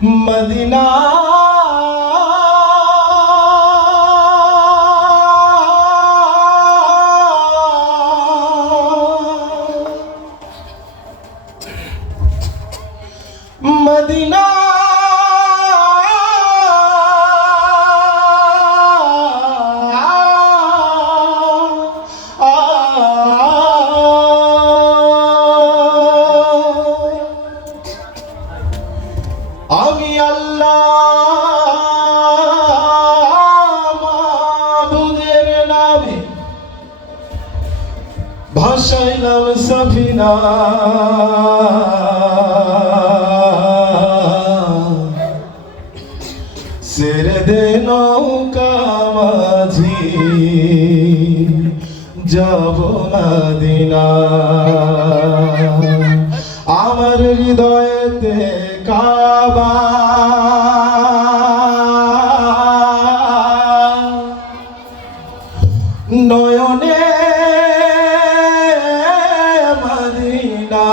Medina Medina আমি আল্লাহ মাবুদের নামে ভাসাইলাম সফিনা ছেড়ে দে নৌকা মাঝি যাব মদিনা আমার হৃদয়েতে কাবা নয়নে মদিনা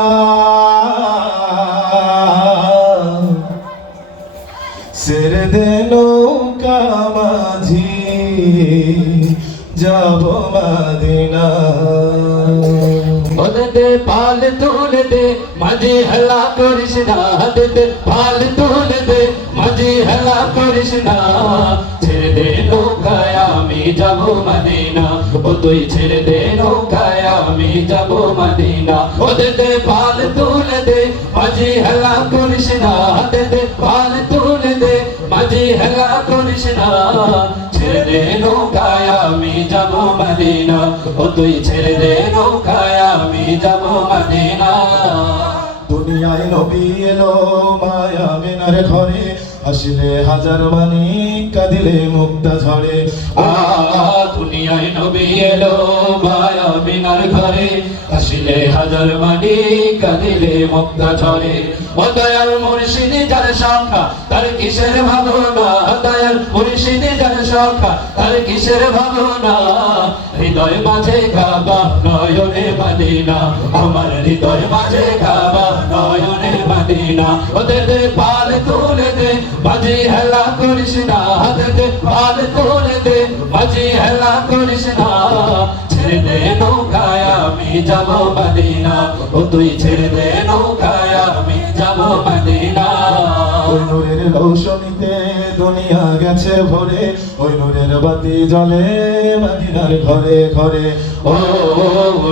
ছেড়ে দে নৌকা মাঝি যাব মদিনা দে পাল তুলে দে মাঝি হেলা করিস না দে পাল তুলে দে মাঝি হেলা করিস না ছেড়ে দে নৌকায় আমি যাব মদিনা ও তুই ছেড়ে দে নৌকায় আমি যাব মদিনা ও দে পাল তুলে দে মাঝি হেলা করিস না দে পাল তুলে দে মাঝি হেলা করিস না ছেড়ে দে নৌকায় আমি যাব মদিনা ও তুই ছেড়ে দে নৌকায় আমি যাব মদিনা দুনিয়ায় নবী এলো মায়া মিনার ঘরে আসলে হাজার মানি কাঁদিলে মুক্তা ঝরে দুনিয়ায় নবী এলো মায়া মিনার ঘরে আসলে হাজার মানি কাঁদিলে মুক্তা ঝরে ও দয়াল মুর্শিদি যার শাখা তার কিসের ভাবনা দয়াল মুর্শিদি যার শাখা তার কিসের ভাবনা হৃদয় মাঝে কাবা নয়নে মদিনা আমার হৃদয় মাঝে কাবা নয়নে মদিনা ও দে পাল তুলে দে মাঝি হেলা করিস না দে পাল তুলে দে মাঝি হেলা করিস না ছেড়ে দে নৌকায় আমি যাব মদিনা ও তুই ছেড়ে দে নৌকায় আমি যাব মদিনা ওই নূরের রৌশনীতে দুনিয়া গেছে ভরে ওই নূরের বাতি জ্বলে মদিনার ঘরে ঘরে ও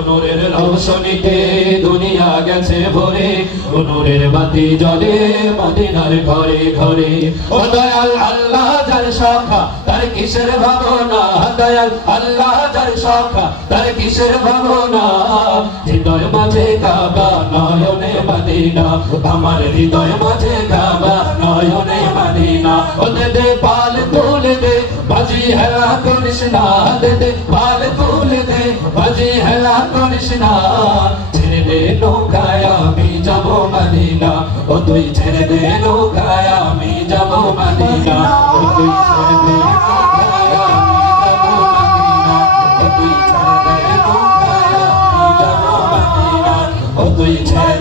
নূরের রৌশনীতে দুনিয়া গেছে ভরে ও নূরের বাতি জ্বলে মদিনার ঘরে ঘরে ও দয়াল আল্লাহ যার শাখা তার কিসের ভাবনা দয়াল আল্লাহ যার শাখা তার কিসের ভাবনা হৃদয় মাঝে কাবা নয়নে মদিনা আমার হৃদয় মাঝে কাবা নয়নে মদিনা ও দে পাল তুলে দে বাজি হেলা করিস না দে পাল তুলে দে বাজি হেলা করিস না ছেড়ে দে নৌকায় আমি যাব মদিনা ও তুই ছেড়ে দে নৌকায় আমি যাব মদিনা ও তুই ছেড়ে দে নৌকায় আমি যাব মদিনা ও তুই ছেড়ে দে নৌকায় আমি যাব মদিনা ও তুই ছেড়ে